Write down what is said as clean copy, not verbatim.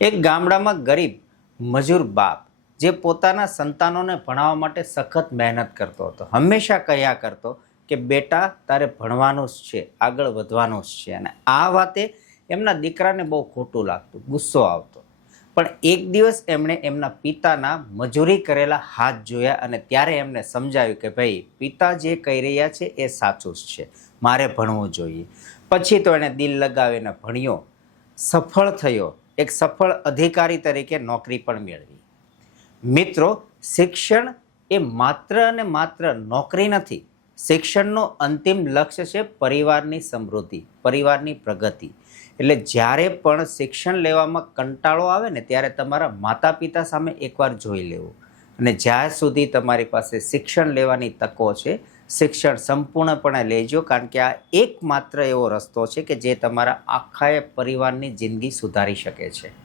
એક ગામડામાં ગરીબ મજૂર બાપ જે પોતાના સંતાનોને ભણાવવા માટે સખત મહેનત કરતો હતો. હંમેશા કહ્યા કરતો કે બેટા તારે ભણવાનું જ છે, આગળ વધવાનું જ છે. અને આ વાતે એમના દીકરાને બહુ ખોટું લાગતું, ગુસ્સો આવતો. પણ એક દિવસ એમણે એમના પિતાના મજૂરી કરેલા હાથ જોયા અને ત્યારે એમને સમજાવ્યું કે ભાઈ પિતા જે કહી રહ્યા છે એ સાચું જ છે, મારે ભણવું જોઈએ. પછી તો એણે દિલ લગાવીને ભણ્યો, સફળ થયો, એક સફળ અધિકારી તરીકે નોકરી પણ મેળવી. મિત્રો, શિક્ષણ એ માત્ર અને માત્ર નોકરી નથી. શિક્ષણનો અંતિમ લક્ષ્ય છે પરિવારની સમૃદ્ધિ, પરિવારની પ્રગતિ. એટલે જ્યારે પણ શિક્ષણ લેવામાં કંટાળો આવે ને ત્યારે તમારા માતા પિતા સામે એકવાર જોઈ લેવું. અને જ્યાં સુધી તમારી પાસે શિક્ષણ લેવાની તકો છે, શિક્ષણ સંપૂર્ણપણે લેજો, કારણ કે આ એકમાત્ર એવો રસ્તો છે કે જે તમારા આખા પરિવારની જિંદગી સુધારી શકે છે.